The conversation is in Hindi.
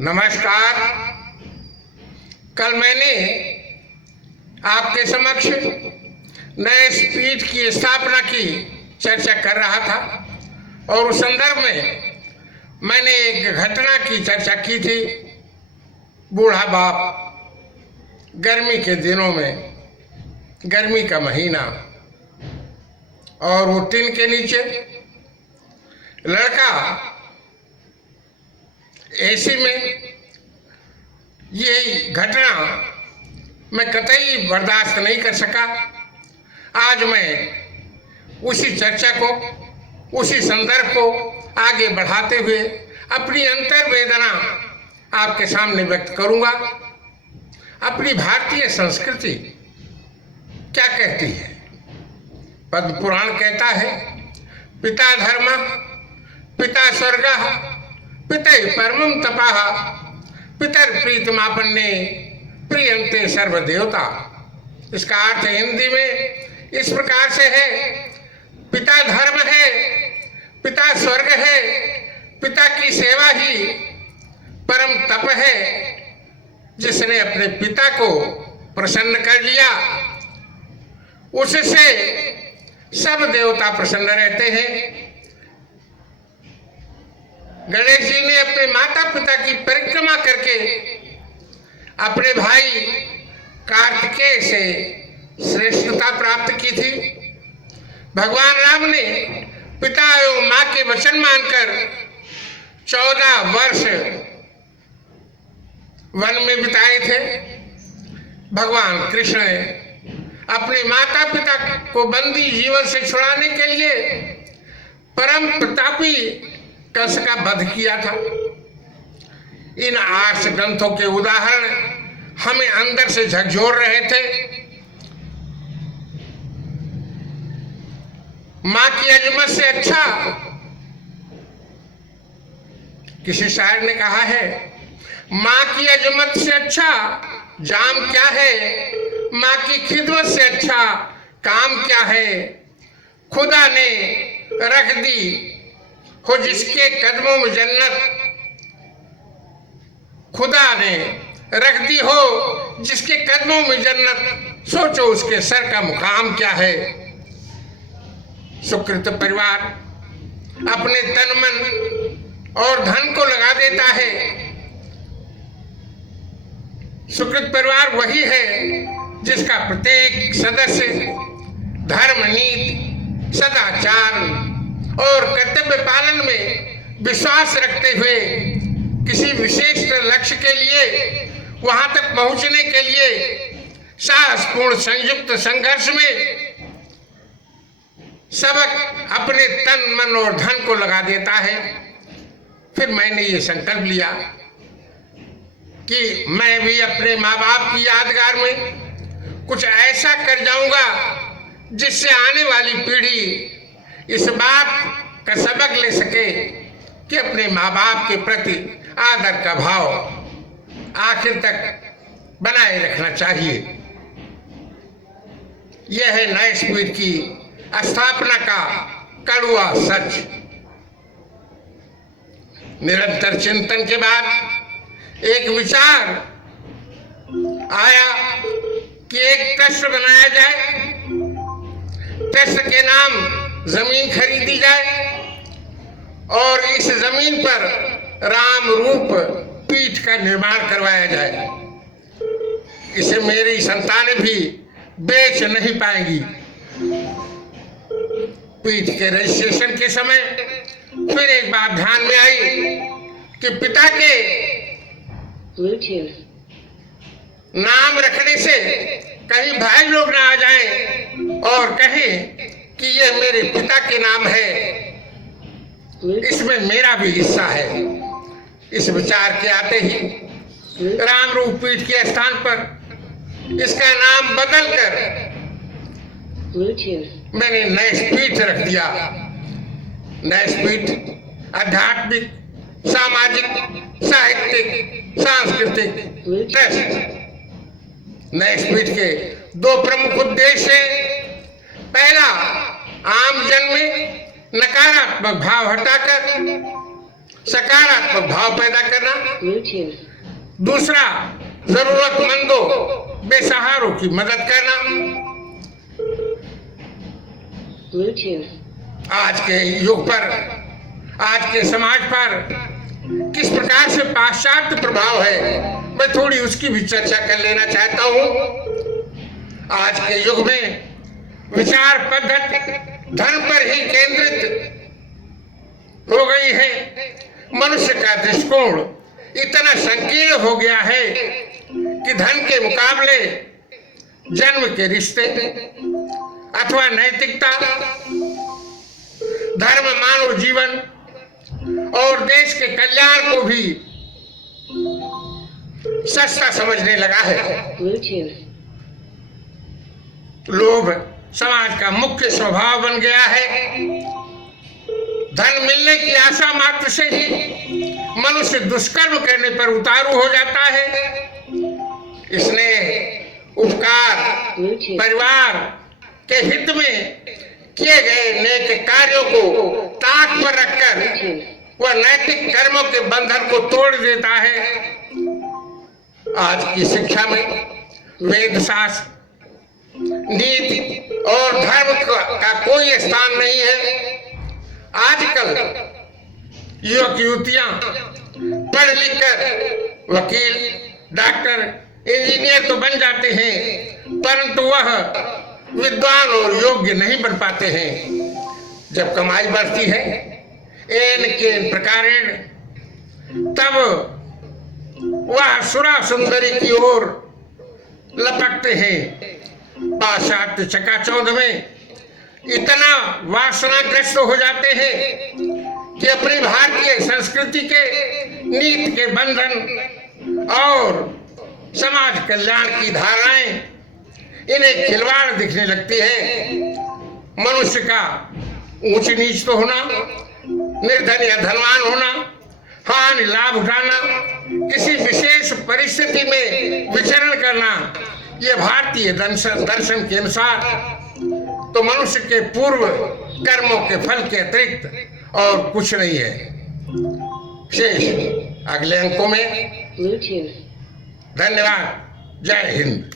नमस्कार। कल मैंने आपके समक्ष नए स्पीड की स्थापना की चर्चा कर रहा था और उस संदर्भ में मैंने एक घटना की चर्चा की थी। बूढ़ा बाप, गर्मी के दिनों में, गर्मी का महीना, और वो टिन के नीचे, लड़का एसी में। ये घटना मैं कतई बर्दाश्त नहीं कर सका। आज मैं उसी चर्चा को, उसी संदर्भ को आगे बढ़ाते हुए अपनी अंतर्वेदना आपके सामने व्यक्त करूंगा। अपनी भारतीय संस्कृति क्या कहती है? पद्म पुराण कहता है, पिता धर्म, पिता स्वर्ग, पिता परमं तपाः, पितर प्रीतमापन्ने प्रियंते सर्वदेवता। इसका अर्थ हिंदी में इस प्रकार से है, पिता धर्म है, पिता स्वर्ग है, पिता की सेवा ही परम तप है। जिसने अपने पिता को प्रसन्न कर लिया, उससे सब देवता प्रसन्न रहते हैं। गणेश जी ने अपने माता पिता की परिक्रमा करके अपने भाई कार्तिकेय से श्रेष्ठता प्राप्त की थी। भगवान राम ने पिता एवं मां के वचन मानकर 14 वर्ष वन में बिताए थे। भगवान कृष्ण ने अपने माता पिता को बंदी जीवन से छुड़ाने के लिए परम प्रतापी कंस का वध किया था। इन 8 ग्रंथों के उदाहरण हमें अंदर से झकझोर रहे थे। मां की अजमत से अच्छा, किसी शायर ने कहा है, मां की अजमत से अच्छा जाम क्या है, मां की खिदमत से अच्छा काम क्या है। खुदा ने रख दी हो जिसके कदमों में जन्नत, खुदा ने रख दी हो जिसके कदमों में जन्नत, सोचो उसके सर का मुकाम क्या है। सुकृत परिवार अपने तन मन और धन को लगा देता है। सुकृत परिवार वही है जिसका प्रत्येक सदस्य धर्म, नीति, सदाचार और कर्तव्य पालन में विश्वास रखते हुए किसी विशेष लक्ष्य के लिए, वहां तक पहुंचने के लिए साहसपूर्ण संयुक्त संघर्ष में सबक अपने तन मन और धन को लगा देता है। फिर मैंने ये संकल्प लिया कि मैं भी अपने माँ बाप की यादगार में कुछ ऐसा कर जाऊंगा जिससे आने वाली पीढ़ी इस बात का सबक ले सके कि अपने माँ बाप के प्रति आदर का भाव आखिर तक बनाए रखना चाहिए। यह है नए स्पीड की स्थापना का कड़वा सच। निरंतर चिंतन के बाद एक विचार आया कि एक ट्रस्ट बनाया जाए। ट्रस्ट के नाम जमीन खरीदी जाए और इस जमीन पर राम रूप पीठ का निर्माण करवाया जाए। इसे मेरी संतानें भी बेच नहीं पाएंगी। पीठ के रजिस्ट्रेशन के समय फिर एक बात ध्यान में आई कि पिता के नाम रखने से कहीं भाई लोग ना आ जाएं और कहें कि यह मेरे पिता के नाम है, इसमें मेरा भी हिस्सा है। इस विचार के आते ही राम रूप पीठ के स्थान पर इसका नाम बदलकर मैंने नए पीठ रख दिया। नए पीठ आध्यात्मिक, सामाजिक, साहित्यिक, सांस्कृतिक ट्रस्ट। नए पीठ के 2 प्रमुख उद्देश्य हैं। पहला, आम जन में नकारात्मक भाव हटाकर सकारात्मक भाव पैदा करना। Bluetooth. दूसरा, जरूरतमंदों बेसहारों की मदद करना। Bluetooth. आज के युग पर, आज के समाज पर किस प्रकार से पाश्चात्य प्रभाव है, मैं थोड़ी उसकी भी चर्चा कर लेना चाहता हूँ। आज के युग में विचार पद्धति धन पर ही केंद्रित हो गई है। मनुष्य का दृष्टिकोण इतना संकीर्ण हो गया है कि धन के मुकाबले जन्म के रिश्ते अथवा नैतिकता, धर्म, मानव जीवन और देश के कल्याण को भी सस्ता समझने लगा है। Bluetooth. लोभ समाज का मुख्य स्वभाव बन गया है। धन मिलने की आशा मात्र से ही मनुष्य दुष्कर्म करने पर उतारू हो जाता है। इसने उपकार, Bluetooth. परिवार के हित में किए गए नेक कार्यों को ताक पर रखकर Bluetooth. वह नैतिक कर्मों के बंधन को तोड़ देता है। आज की शिक्षा में वेद शास्त्र, नीति और धर्म का कोई स्थान नहीं है। आजकल युवक युवतियां पढ़ लिख कर वकील, डॉक्टर, इंजीनियर तो बन जाते हैं, परंतु वह विद्वान और योग्य नहीं बन पाते हैं। जब कमाई बढ़ती है एन के प्रकारेण, तब वह सुरा सुंदरी की ओर लपकते हैं। पाश्चात्य चकाचौंध में इतना वासनाग्रस्त हो जाते हैं कि अपनी भारतीय संस्कृति के नीति के बंधन और समाज कल्याण की धारणाएं इन्हें खिलवाड़ दिखने लगती है। मनुष्य का ऊंच नीच तो होना, निर्धन या धनवान होना, हानि लाभ उठाना, किसी विशेष परिस्थिति में विचरण करना, यह भारतीय दर्शन के अनुसार तो मनुष्य के पूर्व कर्मों के फल के अतिरिक्त और कुछ नहीं है। शेष अगले अंकों में। Bluetooth. धन्यवाद। जय हिंद।